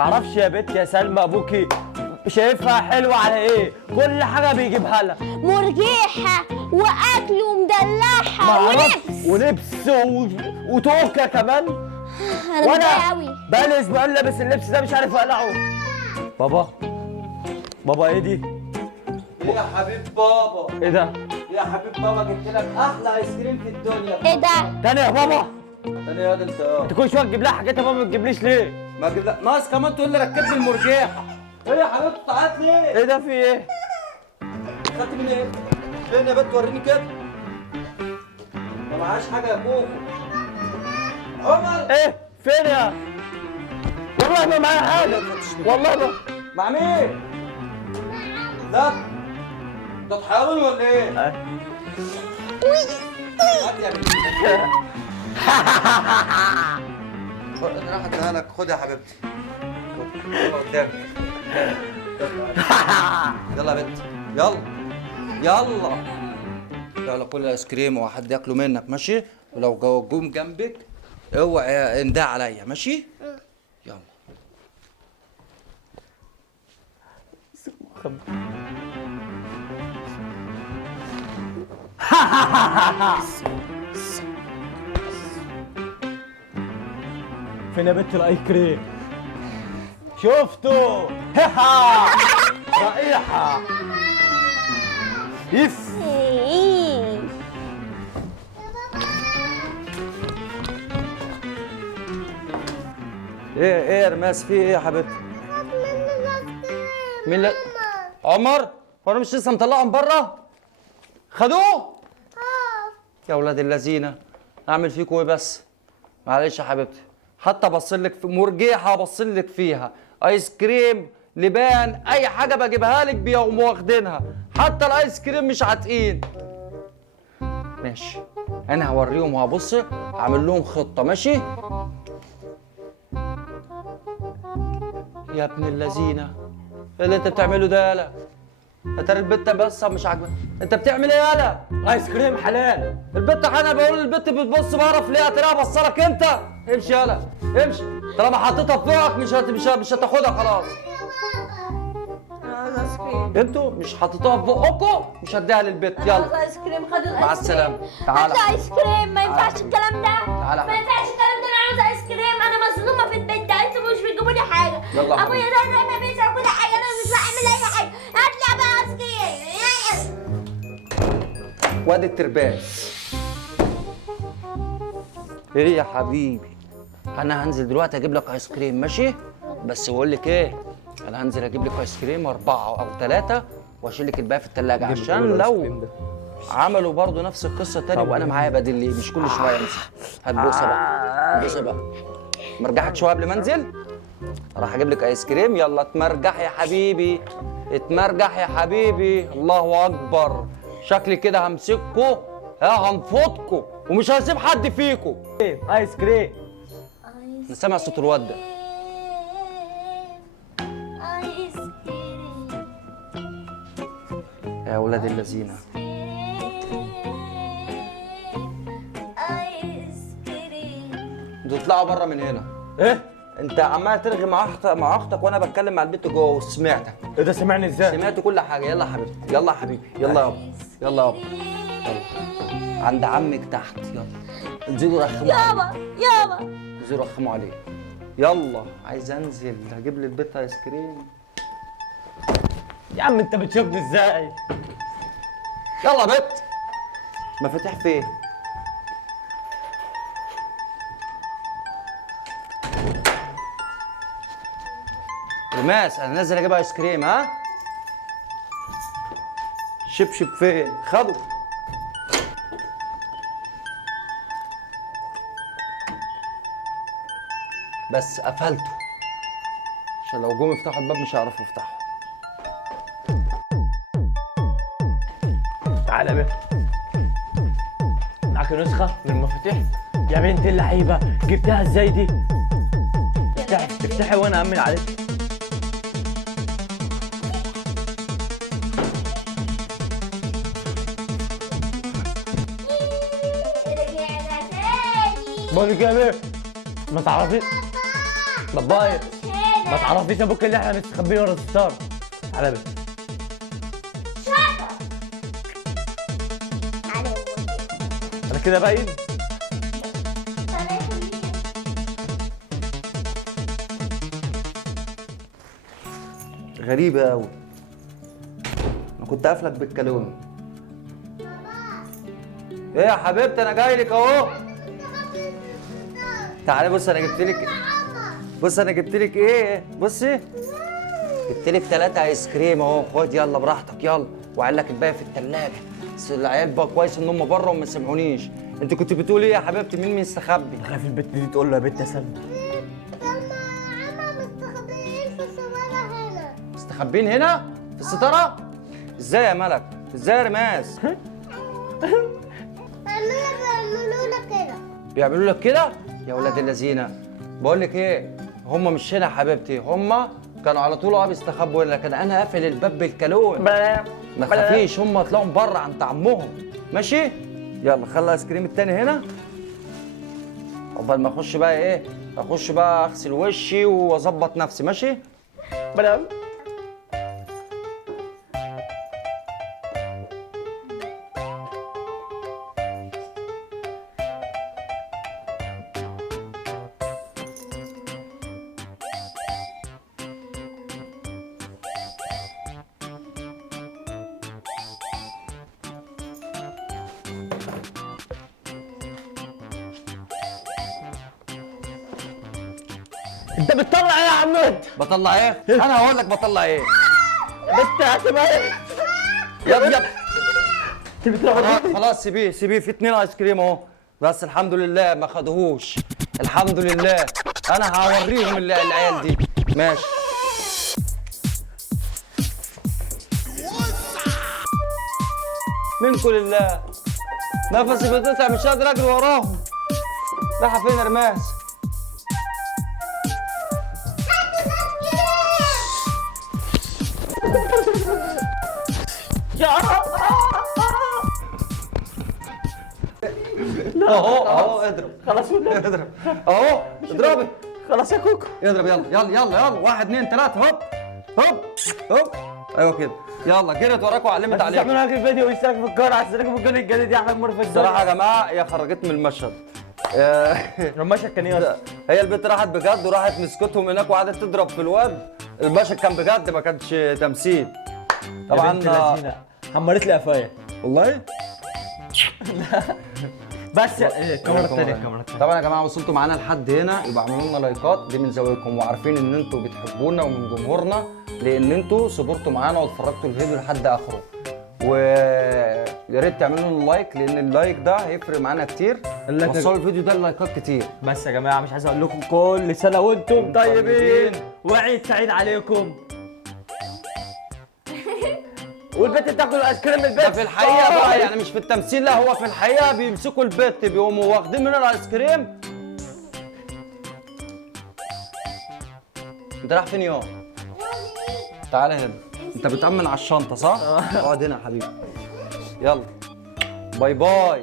معرفش يا بنت يا سلمى ابوكي شايفها حلوه على ايه؟ كل حاجه بيجيبها لها مرجيحه واكل ومدلعها ولبس وتوكه كمان. انا متضايقه قوي. بقالي اسبوعين لابس اللبس ده مش عارف اقلعه. بابا ايه دي؟ ايه يا حبيب بابا؟ ايه ده؟ يا حبيب بابا جبت لك احلى ايس كريم في الدنيا. ايه ده؟ تاني يا بابا؟ تاني يا انت انت كل شويه تجيب لها حاجات يا بابا ما تجيبليش ليه؟ ما اجيب لك ناقص كمان تقول لي ركب لي المرجيحه. ايه يا حبيبتي تعالت ليه؟ ايه ده في ايه؟ خدت من ايه؟ فين يا بنت وريني كده. ما معاش حاجه يا كوكو. عمر ايه؟ فين يا؟ والله ما معايا حاجه. والله ما مع مين؟ ده ده تحيروني ولا ايه؟ هات يا بنتي. انا راح اديها لك. خد يا حبيبتي. يلا قدامك. يلا يا بنتي. يلا يلا يلا كل ايس كريم وحد ياكله منك ماشي؟ ولو جم جنبك اوعي انده عليا ماشي؟ يلا. فين يا بنت الايس كريم؟ شفته؟ رائحة يس. ايه يا رماس في ايه يا حبيبتي؟ مين اللي عمر؟ هو انا مش لسه مطلعهم بره؟ خدوه؟ يا ولاد اللذينه اعمل فيكم ايه بس؟ معلش يا حبيبتي حتى بصلك في مرجيحه بصلك فيها ايس كريم لبان اي حاجه بجيبها لك بيقوموا واخدينها حتى الايس كريم مش عاتقين. ماشي انا هوريهم وهبص هعمل لهم خطه ماشي؟ يا ابن اللذينه ايه اللي انت بتعمله ده يالا؟ اتاري البت بس مش عاجبك. انت بتعمل ايه يالا؟ ايس كريم حلال. البت انا بقول البت بتبص بعرف ليه هتلاقيها بصلك انت. امشي يالا امشي طالما حطيتها في بوقك مش هتاخدها خلاص. انا عاوز ايس كريم. انتوا مش حطيتوها في بقكم مش هديها للبت. انا عاوز يلا ايس كريم. خدوا الايس كريم. مع السلامه. تعالى هات لي ايس كريم. ما ينفعش الكلام ده. تعالى. ما ينفعش الكلام ده. انا عاوز ايس كريم. انا مظلومه في البيت ده. انتوا مش بتجيبوا لي حاجه. يلا يا ابويا ده ما بيسوي كل حاجه. انا مش بعمل اي حاجه. هات لي بقى ايس كريم. وادي الترباس. ايه يا حبيبي؟ انا هنزل دلوقتي اجيب لك ايس كريم ماشي؟ بس بقول لك ايه؟ انا هنزل اجيب لك ايس كريم 4 أو 3 واشيل لك الباقي في الثلاجه عشان لو عملوا برضه نفس القصه تاني وانا معايا بديل ليه مش كل شويه انزل. هات بوسه بقى بوسه بقى. مرجحك شويه قبل ما انزل راح اجيب لك ايس كريم. يلا اتمرجح يا حبيبي اتمرجح يا حبيبي. الله اكبر شكلي كده همسككوا هنفضكوا ومش هسيب حد فيكوا. ايس كريم. انا سامع صوت الواد ده. ايس كريم. يا ولاد اللذينه ايس كريم. انتوا اطلعوا بره من هنا. ايه؟ انت عمال ترغي مع اختك وانا بتكلم مع البنت جوه وسمعتك. ايه ده سمعني ازاي؟ سمعت كل حاجه. يلا يا حبيبتي يلا يا حبيبي يلا يابا يلا يابا يلا عند عمك تحت. يلا انزلوا رخموا يابا يابا. انزلوا رخموا عليه. يلا عايز انزل هجيب لي البيت ايس كريم. يا عم انت بتشوفني ازاي؟ يلا يا بت. مفاتيح فين؟ رماس انا نازل اجيب ايس كريم. ها شبشب فين؟ خده. بس قفلته عشان لو جم يفتحوا الباب مش هيعرفوا يفتحوا. تعالى بيه. معاك نسخة من المفاتيح؟ يا بنت اللعيبة جبتها ازاي دي؟ افتحي وانا امن عليك. بقول لك ايه يا بيه؟ ما تعرفي بابايا ما تعرفيش ابوك اللي احنا مستخبيين ورا الستار. تعالى بس. انا كده باين. غريبة أوي. أنا كنت قافلك بالكالون. إيه يا حبيبتي أنا جاي لك أهو. تعالي بص أنا جبت لك. بص أنا جبت لك إيه؟ بصي. جبت لك 3 آيس كريم أهو، خد يلا براحتك يلا، وقال لك الباقي في التلاجة. بس العيال بقى كويس إن هم بره وما سمعونيش. أنت كنت بتقولي إيه يا حبيبتي؟ مين مستخبي؟ خايف البت دي تقول له يا بت يا سلمى. مستخبين هنا في الستارة؟ ازاي يا ملك؟ ازاي يا رماس؟ بيعملوا لك كده؟ يا ولاد اللذينة، بقول لك ايه؟ هم مش هنا يا حبيبتي، هم كانوا على طول بيستخبوا هنا، لكن انا قافل الباب بالكالون. ما تخافيش، هم هتلاقيهم بره عند عمهم، ماشي؟ يلا خلي الايس كريم التاني هنا. عقبال ما اخش بقى ايه؟ اخش بقى اغسل وشي واظبط نفسي، ماشي؟ انت بتطلع ايه يا عمود؟ بطلع ايه؟ انا هقول لك بطلع ايه. بنت اعتماد. يلا انت خلاص سيبيه في 2 ايس كريم اهو، بس الحمد لله ما خدوهوش، الحمد لله. انا هوريهم العيال دي، ماشي. منكم لله، نفسي بيتقطع مش قادر اجري وراهم. رايحه فين يا رماس؟ اهو اضرب خلاص والله. اضرب اهو اضربي خلاص يا كوكو. اضرب يلا 1 2 3 هوب هوب هوب. ايوه كده يلا، جريت وراك وعلمت عليك. تعملوا هاك الفيديو ويشترك في القناه عشان تشتركوا في القناه الجديد يا احمد مرفق. الصراحه يا جماعه هي خرجتني من المشهد. المشهد كان ايه؟ هي البنت راحت بجد وراحت مسكتهم هناك وقعدت تضرب في الواد. المشهد كان بجد ما كانش تمثيل. طبعا حمرت لي قفايا والله. بس الكاميرا الثانيه. طبعا يا جماعه وصلتوا معانا لحد هنا، يبقى اعملوا لنا لايكات، دي من زاويتكم، وعارفين ان انتوا بتحبونا ومن جمهورنا لان انتوا صبرتوا معانا واتفرجتوا الفيديو لحد اخره. ويا ريت تعملوا لنا لايك لان اللايك ده هيفرق معانا كتير. وصلوا الفيديو ده لايكات كتير. بس يا جماعه مش عايز اقول لكم كل سنه وانتم طيبين وعيد سعيد عليكم. والبت بتاكل الايس كريم من البيت. ده في الحقيقه بقى يعني مش في التمثيل، لا هو في الحقيقه بيمسكوا البت بيقوموا واخدين منها الايس كريم. انت رايح فين يوم؟ تعالى هنا. انت بتأمن على الشنطه صح؟ اقعد هنا يا حبيبي. يلا باي باي.